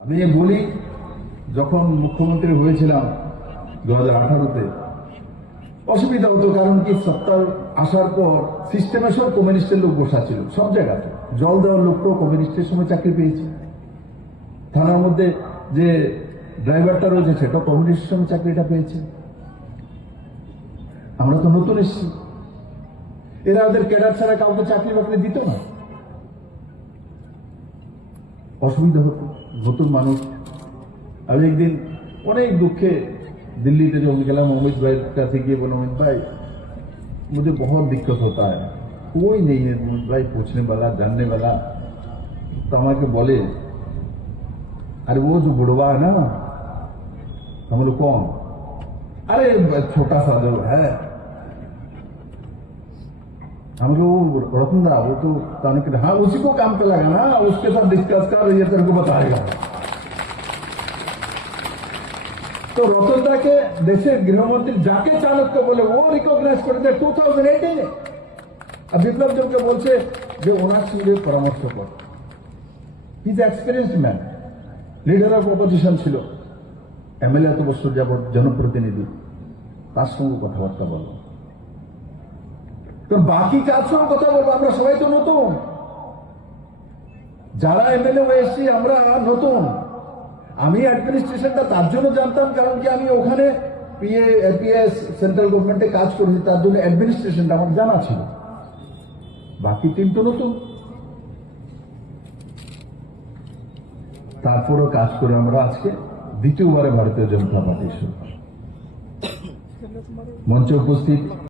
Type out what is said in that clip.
আমি বলি, যখন মুখ্যমন্ত্রী হয়েছিলাম 2018-তে অসুবিধা হতো, কারণ কি সত্তার আসার পর সিস্টেমে সব কমিউনিস্টের লোক বসা ছিল। সব জায়গাতে জল দেওয়ার লোকটাও কমিউনিস্টের সময় চাকরি পেয়েছে, থানার মধ্যে যে ড্রাইভারটা রয়েছে সেটা কমিউনিস্টের সময় চাকরিটা পেয়েছে। আমরা তো নতুন এসেছি, এরা ওদের ক্যাডার ছাড়া কাউকে চাকরি বাকরি দিত না, অসুবিধা হতো। নতুন মানুষ। আমি একদিন অনেক দুঃখে दिल्ली से जो निकला, अमित भाई का से ये बोला, अमित भाई मुझे बहुत दिक्कत होता है, कोई नहीं है अमित भाई पूछने वाला, जानने वाला। तो हमारे बोले, अरे वो जो बुढ़वा है ना, हम लोग कौन? अरे छोटा सा जो है, हम लोग रतनदा, वो तो हाँ उसी को काम पे लगा ना, उसके साथ डिस्कस कर, ये तेरे को बताएगा। तो রতনদাকে দেশের গৃহমন্ত্রী যাকে চাণক্য বলে ও রিকগনাইজ করেছে 2018-এ। আর বিপ্লব জনকে বলছে যে ওনার সঙ্গে পরামর্শ কর। He is experienced man, leader of opposition ছিল, এমএলএ এত বছর যাবৎ, জনপ্রতিনিধি, তার সঙ্গে কথাবার্তা বলবো। কারণ বাকি কার সঙ্গে কথা বলবো? আমরা সবাই তো নতুন, যারা এমএলএ হয়ে এসেছি আমরা নতুন। আমি অ্যাডমিনিস্ট্রেশনটা তার জন্য জানতাম, কারণ কি আমি ওখানে পিএ এপিএস সেন্ট্রাল গভর্নমেন্টে কাজ করেছি, তার জন্য অ্যাডমিনিস্ট্রেশনটা আমার জানা ছিল। বাকি টিম তো নতুন, তারপরও কাজ করে আমরা আজকে দ্বিতীয়বারে ভারতীয় জনতা পার্টির মঞ্চে উপস্থিত